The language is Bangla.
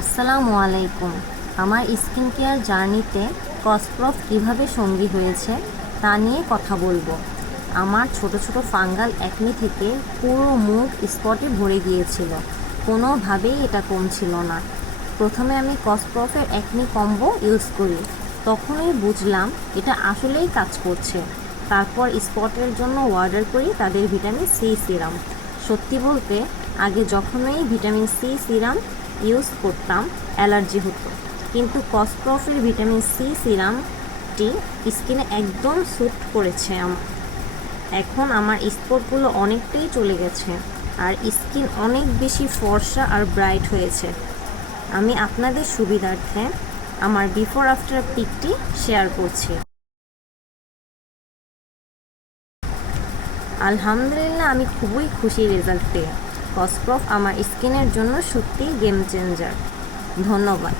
আসসালামু আলাইকুম। আমার স্কিন কেয়ার জার্নিতে কসপ্রফ কীভাবে সঙ্গী হয়েছে তা নিয়ে কথা বলবো। আমার ছোট ছোট ফাঙ্গাল অ্যাকনি থেকে পুরো মুখ স্পটে ভরে গিয়েছিল, কোনোভাবেই এটা কমছিল না। প্রথমে আমি কসপ্রফের অ্যাকনি কম্বো ইউজ করি, তখনই বুঝলাম এটা আসলেই কাজ করছে। তারপর স্পটের জন্য অর্ডার করি তাদের ভিটামিন সি সিরাম। সত্যি বলতে আগে যখনই ভিটামিন সি সিরাম ইউজ করতাম অ্যালার্জি হতো, কিন্তু কসপ্রফের ভিটামিন সি সিরামটি স্কিনে একদম স্যুট করেছে আমার। এখন আমার স্পটগুলো অনেকটাই চলে গেছে আর স্কিন অনেক বেশি ফর্সা আর ব্রাইট হয়েছে। আমি আপনাদের সুবিধার্থে আমার বিফোর আফটার পিকটি শেয়ার করছি। আলহামদুলিল্লাহ, আমি খুবই খুশি রেজাল্ট পেয়ে। কসপ্রফ আমার স্কিনের জন্য সত্যিই গেম চেঞ্জার। ধন্যবাদ।